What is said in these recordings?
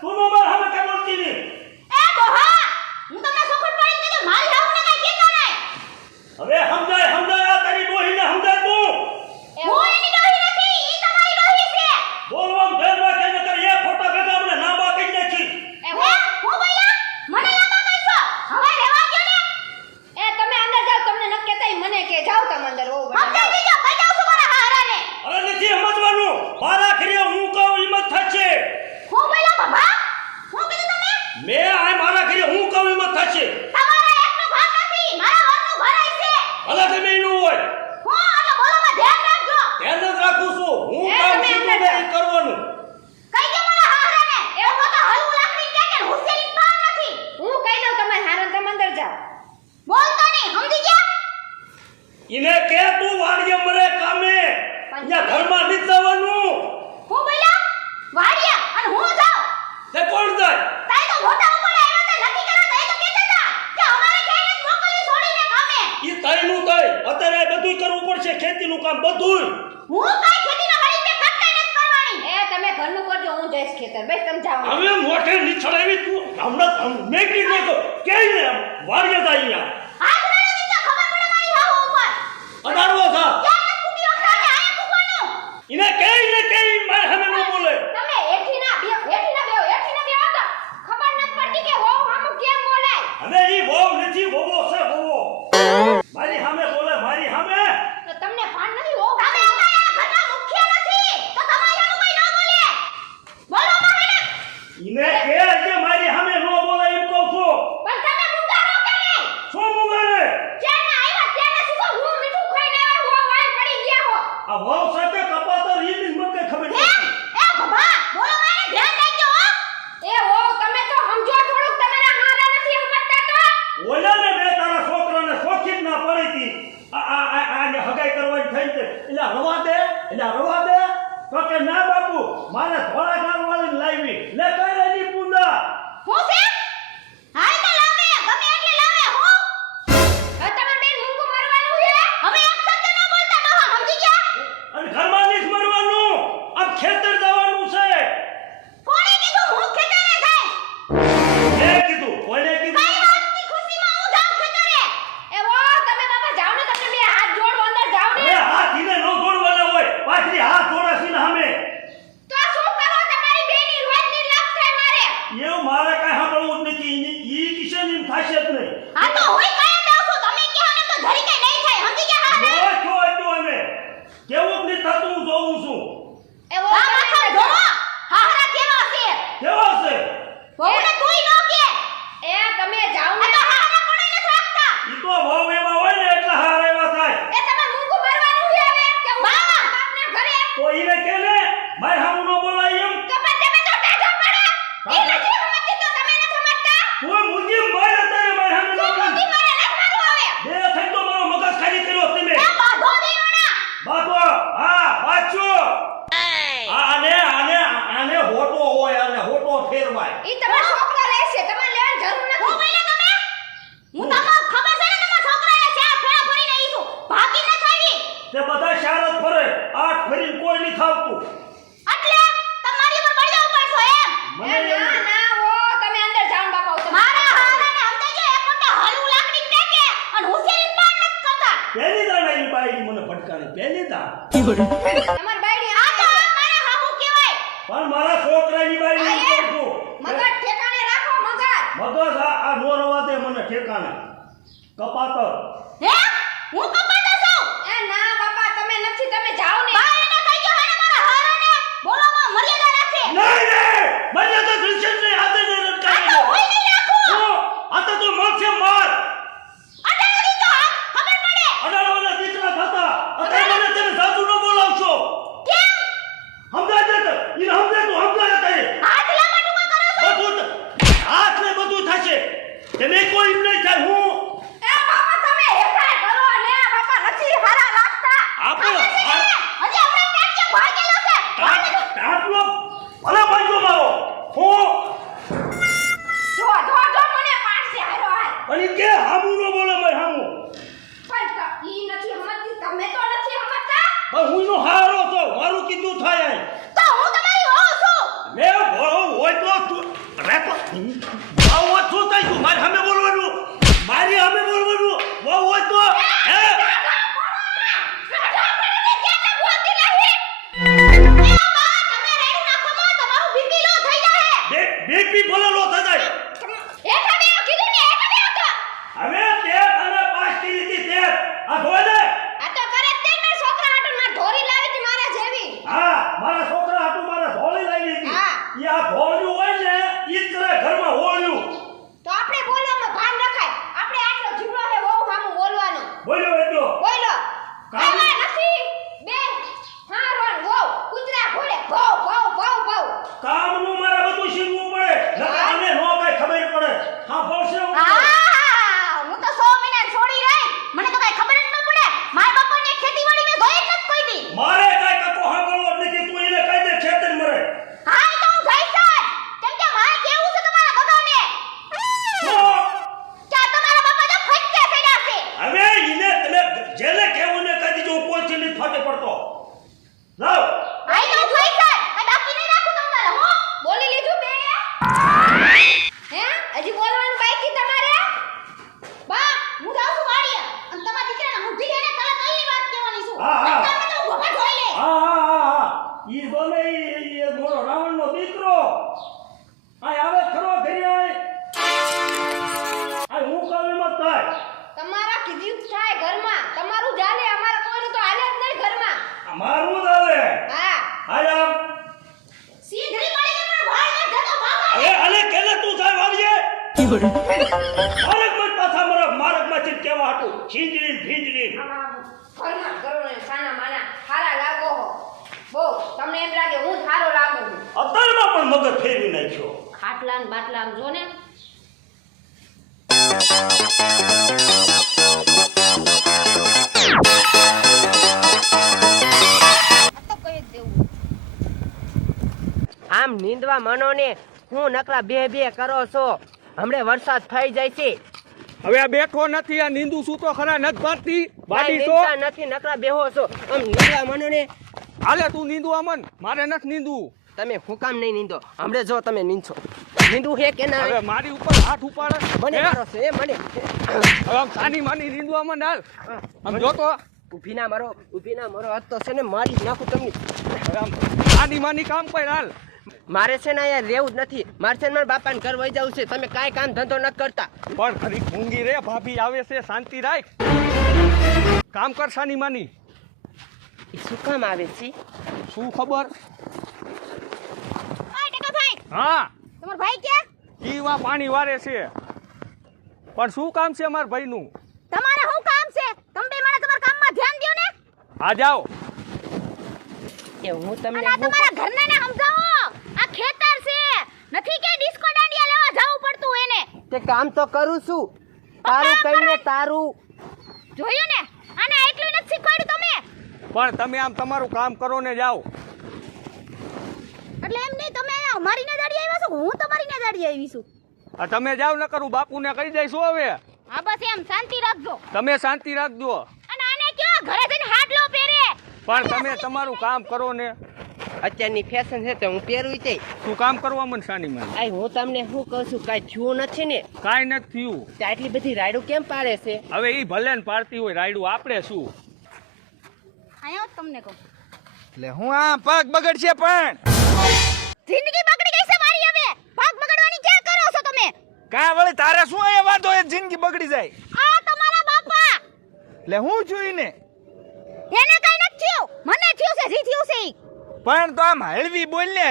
તું નો માર સામે કઈ બોલતી નહીં. એ ડોહા હું તમને સોખટ પાડી દેજો મારી હાઉને કઈ કહેતો નહીં. હવે સમજાય આ તારી ડોહીને સમજાય તું. હું એની ડોહી નથી ઈ તમારી ડોહી છે. બોલવામ ધ્યાન રાખે નકર એ ખોટા ભેગા મને નાબા કહી નાખી. એ હું બોલ્યા મને લાંબા કઈસો હવે રહેવા દો ને. એ તમે અંદર જાઓ તમને ન કહેતા મને કે જાઓ તમે અંદર ઓ સમજાવ દીજો કઈ જાવ છું મારા હારાને. અરે નથી સમજવાનું. મારા ખરીએ હું કહું હિંમત થશે. હું બોલ્યા બાબા હું કીધું તમે. મેં આ મારા ખરીએ હું કહું હિંમત થશે. તમારા એકનું ઘર નથી મારા ઘરનું ઘર આઈ છે. ભલે તમે એનું હોય. હું એટલે બોલોમાં ધ્યાન રાખજો. ધ્યાન જ રાખું છું. હું એ કામ તમે સીધું અંદર નહીં કરવાનું. કઈ દે મારા હારાને એવો તો હલવું લાકડી કે કે હુસેની પાર નથી. હું કહી દઉં તમારે હારણ તમે અંદર જાઓ બોલતો નહીં સમજી ગયા. ઈને કે તું વાડીએ મરે કામે. અહીંયા ઘરમાં નથી જવાનું. હું બોલ્યા વાડિયા અને હું જાઉં. તે કોણ જાય? તાઈ તો મોટા ઉપર આવ્યો તો નક્કી કર્યો તો એ તો કહેતા હતા કે અમારે ક્યાંય નથી મોકલી છોડીને કામે. ઈ તઈનું તઈ. અત્યારે આ બધુંય કરવું પડશે ખેતીનું કામ બધુંય. હું કઈ ખેતીના હળી પે કટકાઈ નથી કરવાની. એ તમે ઘરનું કરજો હું જઈશ ખેતર બસ તમે જાઓ હવે મોઢે નીચડાવી તું હમણાં મેં કીધું તો કેઈને વાડીએ જાય અહીંયા. હાથ મેળવી દીધો ખબર પડે મારી હાવ ઉપર. અડાડવો થા. ક્યાં નથી કુટીઓ ખાને આયા કુવાનું. ઈને કે મારે સામે ન બોલે. તમે એઠી ના બેહો તો ખબર નથી પડતી કે હો આમ કેમ બોલાય. હવે ઈ વહુ નથી વહુ છે વહુ. મારી સામે બોલે મારી સામે. તો તમને ભાન નથી હો તમે અમારા ઘરના મુખ્ય નથી તો તમારે આનું કઈ ન બોલે. બોલો મારે. ઈને કે મારી સામે ન બોલે એમ કહું છું. પણ તમે મુંગા રો કે નહીં. શું મુગારે? જેને આવ્યા તેને સીધો હું મીઠું ખાઈને આવ્યા હું વાય પડી ગયા હો. આ વહુ સાથે કપાતો રીત મને ખબર હે નથી. એ બાબા બોલો મારે ધ્યાન રાખજો હો. એ હો તમે તો સમજો થોડુંક તમારા હારા નથી સમજતા તો ઓલાને બે તારા છોકરાને શોખી જ ના પડી હતી. આને હગાઈ કરવાની થઈ છે એટલે રવા દે તો કે ના બાપુ મારે થોડા ગામ વાળીને લાવી લે કઈ એની પૂંદા. હું છે હાલ તો લાવે ગમે એટલે લાવે હું. હવે તમારે બેન મૂંગું મારવાનું છે હવે એક શબ્દ ન બોલતા ડોહા સમજી ગયા. અને ઘરમાં નથી મરવાનું. આમ ખેતર જવાનું છે. કોણે કીધું હું ખેતરે જઈશ. મેં કીધું કોને કીધું? કઈ વાતની ખુશીમાં હું જાઉં ખેતરે. એ હો તમે બાબા જાઓ ને તમને બે હાથ જોડો અંદર જાઓ ને હવે હાથ ઈને ન જોડવાના હોય. પાછળી હાથ જોડાશી ને સામે. તો શું કરો તમારી બેની રોજની લાખ થાય મારે. એવું મારે કાંઈ સાંભળવું જ નથી. ઈ કિશન એમ થશે જ નહીં. હા તો હું કાયમ દઉં છું તમે કહો ને તો ઘરી કઈ નહીં થાય સમજી ગયા હા ને. નો છો એટલું અમે કેવું જ નહીં થતું હું જોઉં છું. એ હો આ માથા ધોવો હાહરા કેવા છે. કેવા છે? બહુને તોય ન કે. એ તમે જાઓ આ ને તો હાહરા કોણે નથી રાખતા. ઈ તો વહુ એવા હોય ને એટલે હાર એવા થાય. એ તમે મૂંગું મારવાનું છે હવે કે હું બા. બાપને ઘરે તો ઈને કે ને મારે સામું ન બોલાય એમ. તો પણ તમે તો ડાઢો પડે. એ નથી સમજતી તો તમે નથી સમજતા. કોઈ મુજી મારે તારે મારે સામે ન તું બોલ. મોટી મારે નથી મારવું હવે. બે થઈ તો મારો મગજ ખાલી કર્યો તમે. એ બાધો દેવાના. બાપો હા પાછો આને હોટો હોય અને હોટો ફેરવાય. ઈ તમારો છોકરો લેશે તમારે લેવાની જરૂર હું નથી બોલે તમે. હું તમને ખબર છે ને તમારા છોકરાએ ચાર ફેરા ફરીને આવીશું. ભાગી ન થાવી. તે બધા શારદ ફરે આઠ ફરીને કોઈ નહીં થાવતું. એટલે તમારી ઉપર બળજો પડશો એમ. મને એ ના એવું- ના હો તમે અંદર જાઓ બાપા તમે મારા હારાને સમજાજો એક વખત હલવું લાકડી ટેકે અને હુસેની પાર નથી કરતા. પહેલી દાણ આવી બાઈ મને ફટકારે પહેલી દાણ. તમાર બાયડી આ તો મારા હાહુ કહેવાય. પણ મારા છોકરાની બાઈ આ નહીં એ કરતું. મગજ ઠેકાણે રાખો મગજ મગજ આ નો રવા દે મને ઠેકાણે. કપાતર હે હું કપાતો છું. એ ના બાપા તમે નથી તમે જાઓ ને બા એને કહીજો હે મારા હારાને બોલોમાં મર્યાદા રાખે. નહીં મને તો દુશ્મન ને હાથે ને આ લટકાવી તો દો. હોય નહીં રાખું. આ તો તું મારશે માર. અડાડી દીધો હાથ ખબર પડે. અડાડવાના દીકરા થતા અત્યારે મને તમે સાચું ન બોલાવશો. કેમ સમજાય છે ઈ સમજાય તું સમજાય તારે. હાથ લાંબા ટૂંકા કરો છો. બધું હાથ ને બધું થશે. તમે કોઈ એમ નહીં થાય હું એ બાપા તમે એકાય કરો ને બાપા નથી હારા લાગતા આપણો હજી હમણાં ટાટિયા ભાગેલો છે. આટલો ભલે ભાઈઓ મારો હું જો મને પાડશે હારો હાર અને કે હામું ન બોલે ભાઈ હામું. પણ ઈ નથી સમજતી તમે તો નથી સમજતા ભાઈ હું નો હારો છો મારું કીધું થાય. તો હું તમારી હોઉં છું. મેં હોય તો તું વહુ હોય શું થઈ ગયું? મારી સામે બોલવાનું, મારી સામે બોલવાનું. વહુ હોય તો હે બીપી બોલો લો થજાય. હવે તે તને પાસ્તી લીધી તે આ ધોલે. હા મારા છોકરા હાટુ મારા ધોળી લાવી હતી. હા. ઈ આ ધોળ્યું હોય ને ઈ જ કરે ઘરમાં હોળ્યું. બોલ્યો એટલો. કામનું મારે બધું શીખવું પડે. નકર હા. આને નો કાંઈ ખબર પડે. હા બોલશે હું. હું તો 100 મહિના છોડી રહી. મને તો કાંઈ ખબર જ ન પડે. મારા બાપાની ખેતીવાડી મેં જોઈ જ નથી કોઈ દી. મારે કાંઈ કકો સાંભળવો જ નથી. તું એને કહી દે ખેતર મરે. હા, એ તો હું જઈશ જ. કેમ કે મારે કેવું છે તમારા બધાને. શું? કે આ તમારા બાપા તો ફટકે પડ્યા છે. હવે ઈને તમે જેને કહેવું ને કહી દીજો. હું કોઈ ચીજ ફાટે પડતો. લાવ. હા, એ તો હું જઈશ જ. કાંઈ બાકી નહીં રાખું તમારે, હો? બોલી લીધું બે હે હજી બોલવાનું બાકી તમારે બા, હું જાઉં છું વાડીએ. અને તમારા દીકરાને મુઠ્ઠી લઈને કલની વાત કહેવાની છું. હા, હા. અત્યારે તો હું ભગત જોઈ લે. હા. ઈ બોલે ઈ મોરો રાવણનો દીકરો. આ આવે ખરો ઘરે આય. આ હું કહું એમ જ થાય. તમારા કીધું થાય ઘરમાં તમારું જાલે અમારા કોઈનું તો હાલે જ નહીં ઘરમાં આ મારું જ હાલે. હા હાલ આમ. સીધડી મળી ગઈ પણ ભાઈ ને જતો બાબા. હવે આલે કેલે તું જાય વાળીએ. મારકમાં પાછા મારકમાં ચીજ કેવા હતું. છીંજડી ભીંજડી. ઘરમાં કરો ને સાના માના હારા લાગો હો બહુ તમને એમ લાગે હું જ હારો લાગુ છું અત્યારમાં પણ મગજ ફેરવી નાખ્યો. ખાટલા ને બાટલા આમ જો ને આમ નીંદવા મનો ને હું નકરા બે કરો છો હમણે વરસાદ થઈ જાય છે હવે આ બેઠો નથી આ નીંદુ શું તો ખરા નથી પાડતી કાંઈ બાડી તો નીંદતા નથી નકરા બેહો છો આમ નીંદવા મનો ને હાલે તું નીંદુ અમન મારે નથી નીંદવું તમે હું કામ નહીં નીંદો હમણે જો તમે નીંદશો નીંદવું હે કે ના હવે મારી ઉપર હાથ ઉપાડે મને હે? મારો છે એ મને હવે આમ સાની માની નીંદુ અમન હાલ આમ જોતો ઊભી ના મરો હાથ તો છે ને મારી નાખું તમને હવે આમ સાની માની કામ કર હાલ મારે છે ને અહીંયા રહેવું જ નથી મારે છે ને મારા બાપાને ઘર વહી જવું છે તમે કાંઈ કામ ધંધો નથી કરતા પણ ખરી ઊંઘી રે ભાભી આવે છે શાંતિ રાખ કામ કર સાની માની એ શું કામ આવે છે શું ખબર ઓય ટકા ભાઈ, હા તમારો ભાઈ ક્યાં? ઈવા પાણી વારે છે પણ શું કામ છે મારા ભાઈનું તમારે શું કામ છે? તમે બે માણસ તમારા કામમાં ધ્યાન દ્યો ને. આ જાઓ એ હું તમને અને આ હું તમારા ઘરનાને સમજાવો. આ ખેતર છે. નથી કે ડિસ્કો દાંડિયા લેવા જાવું પડતું એને. તે કામ તો કરું છું તારું કહીને તારું જોયું ને? આને એટલું નથી શીખવાડ્યું તમે. પણ તમે આમ તમારું કામ કરો ને જાઓ એટલે એમ નહીં, તમે અમારી ના દાડી આવ્યા છો કે હું તમારી ના દાડી આવી છું? આ તમે જાઓ ન કરું બાપુને કહી દઈશું હવે હા બસ એમ, શાંતિ રાખજો. તમે શાંતિ રાખજો અને આને કયો ઘરે જઈને હાડલો પહેરે. પણ તમે તમારું કામ કરો ને અત્યારની ફેશન છે તો હું પહેરું તે શું કામ કરવા મને સાની માં આ હું તમને શું કહું છું કાંઈ થયું નથી ને કાંઈ નથી થયું તે આટલી બધી રાયડું કેમ પાડે છે હવે ઈ ભલે ને પાડતી હોય રાયડું આપણે શું આયો તમને કહું, એટલે હું આ પગ બગડશે પણ જિંદગી બગડી ગઈ છે મારી હવે. પગ બગડવાની ક્યાં કરો છો તમે? કા વળી તારે શું અહીંયા વાંધો એ જિંદગી બગડી જાય આ તમારા બાપા. એટલે હું છું ઈને એને કઈ નથી થયું, મને થયું છે, જી થયું છે ઈ. પણ તો આમ હળવી બોલ ને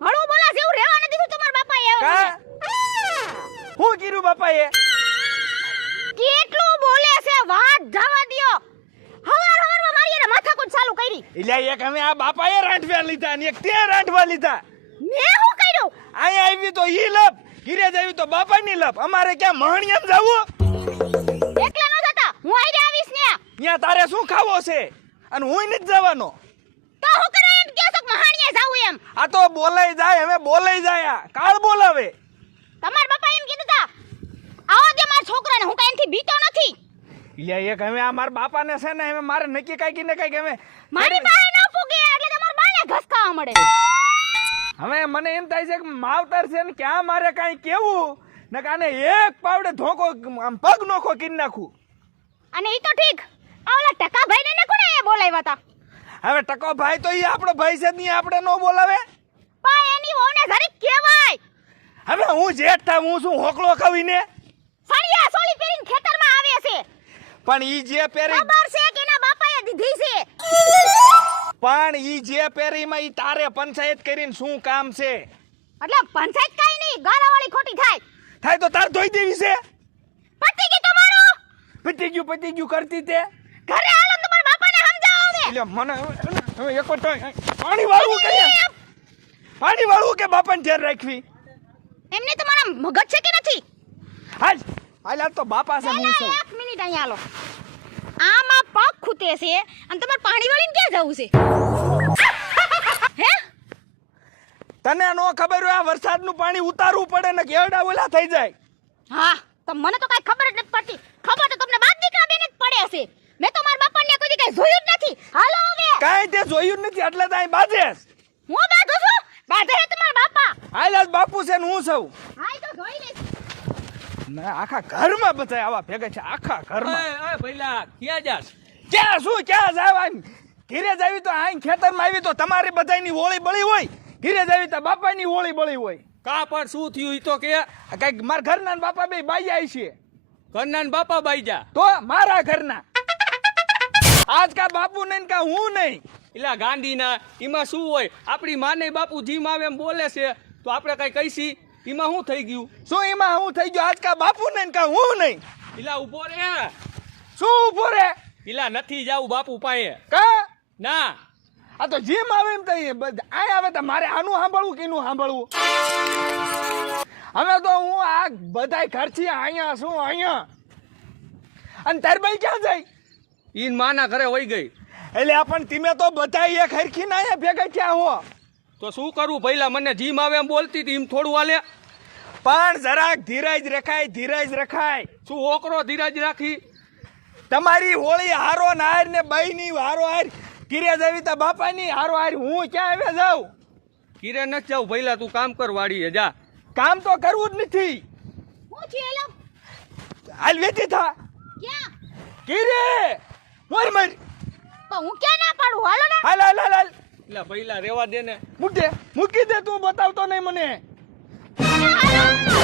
હળવું બોલા જેવું રહેવા નથી દીધું તમારા બાપાએ હવે કા? મને. હું કીધું બાપાએ કેટલું બોલે છે, વાત જવા દ્યો. હવારમાં મારી એને માથાકૂટ ચાલુ કરી. એટલે એક અમે આ બાપાએ રાંઠવા લીધા અને એક તે રાંઠવા લીધા મેં શું કર્યું? અહીંયા આવી તો ઈ લપ ઘીરે જાવી તો બાપાની લપ અમારે ક્યાં મહણિયમ જાવું એકલા ન જતા, હું આઈને આવીશ ને. ત્યાં તારે શું ખાવો છે અને હું નથી જવાનો તો હું કરે એમ કહો છો કે મહાણીએ જાવું એમ? આ તો બોલાઈ જાય હવે બોલાઈ જાય આ કાળ બોલાવે તમારા બાપા એમ કીધું તા, આવો દે મારા છોકરાને, હું કઈ એનથી બીતો નથી. એટલે એક હવે આ મારા બાપાને છે ને હવે મારે નક્કી કાંઈક ને કાંઈક હવે મારી પાસે ન પૂગે એટલે તમારા બાને ઘસકાવા મળે. હવે મને એમ થાય છે કે માવતર છે ને ક્યાં મારે કાંઈ કેવું ને કાને એક પાવડે ધોકો આમ પગ નોખો કરી નાખું. અને ઈ તો ઠીક આ ઓલા ટકા ભાઈને ને કોને અહીંયા બોલાવ્યા હતા હવે ટકો ભાઈ તો એ આપણો ભાઈ છે નહીં, આપણે ન બોલાવે. પણ એની વહુને જરીક કહેવાય હવે હું જેઠ થાવ, હું શું હોકળો કવીને? સળિયા સોળી પહેરીને ખેતરમાં આવે છે પણ ઈ જે પહેરી ખબર છે કે એના બાપાએ દીધી છે પણ ઈ જે પહેરીમાં ઈ તારે પંચાયત કરીને શું કામ છે? એટલે પંચાયત કાઈ નહીં ગારાવાળી ખોટી થાય થાય તો તાર ધોઈ દેવી છે. પતી ગઈ તમારો પતી ગયું કરતી તે. ઘરે હાલો તમારા બાપાને સમજાવો હવે એટલે મને હવે એક વાર પાણી વાળવું કે પાણી વાળવું કે બાપાને ધ્યાન રાખવી? એમને તમારા મગજ છે કે નથી હાલ હાલ આ તો બાપા છે, હું છું. પહેલા એક મિનિટ અહીંયા હાલો આમાં પગ ખૂટે છે અને તમારે પાણી વાળીને ક્યાં જવું છે હે તને નો ખબર હોય આ વરસાદનું પાણી ઉતારવું પડે ને કેવડા ઓલા થઈ જાય. હા તો મને તો કઈ ખબર જ નથી પડતી ખબર તો તમને બાપ દીકરા બેને જ પડે છે મેં તો મારા બાપાને કોઈ દી કઈ જોયું જ નથી હાલો હવે કાંઈ તે જોયું નથી એટલે તો અહીં બાજેસ. હું બાંધું છું બાંધે છે તમારા બાપા હાલ આજ બાપુ છે ને હું છું. હા ઈ તો જોઈ લઈશ ના આખા ઘરમાં બધા આવા ભેગા છે, આખા ઘરમાં. ઓય ભઈલા ક્યાં જાસ? ક્યાં શું ક્યાં જાવ? ઘીરે જાવી તો આઈ ખેતરમાં આવી તો તમારી બધાની હોળી બળી હોય, ઘીરે જાવી તો બાપાની હોળી બળી હોય. કા પણ શું થયું ઈ તો કે? કઈક મારા ઘરના ને બાપા બે બાઈ આવી છે ઘરના ને બાપા બાઈ જા. તો મારા ઘરના આજ કા બાપુ નહીં કા હું નહીં. એલા ગાંધીના એમાં શું હોય? આપણી માને બાપુ જીમ આવે એમ બોલે છે તો આપણે કઈ કહીશી? એમાં શું થઈ ગયું? શું એમાં હું થઈ ગયો? આજ કા બાપુ નહીં કા હું નહીં. એલા ઉભો રે. શું ઉભો રે? એલા નથી જાવું બાપુ પાસે. કા ના આ તો જીમ આવે એમ થઈ આ આવે તો મારે આનું સાંભળવું કે એનું સાંભળવું? હવે તો હું આ બધાય ઘરથી અહીંયા શું અહીંયા અને તાર ભાઈ ક્યાં જાય? ઈન માના ઘરે વહી ગઈ. એટલે આપણ તમે તો બધા એક હરખી ના અહીંયા ભેગા થયા હો. તો શું કરવું ભઈલા? મને જીમ આવે એમ બોલતી હતી એમ થોડું હાલે? પણ જરાક ધીરજ રખાય, ધીરજ રખાય. શું હોકરો ધીરજ રાખી? તમારી હોળી હારો નાર ને બાઈની હારો હાર કિરે જાવી તા બાપાની હારો હાર હું ક્યાં આવે જાઉં? કિરે નથી જાવ ભઈલા, તું કામ કર વાડીએ જા. કામ તો કરવું જ નથી. હું છે એલા હાલ વેતી થા ક્યાં કિરે મર મર. તો હું ક્યાં ના પાડું હાલો ને હાલ હાલ હાલ હાલ એલા ભઈલા રેવા દે ને. મૂકી દે તું બતાવતો નહીં મને. હાલો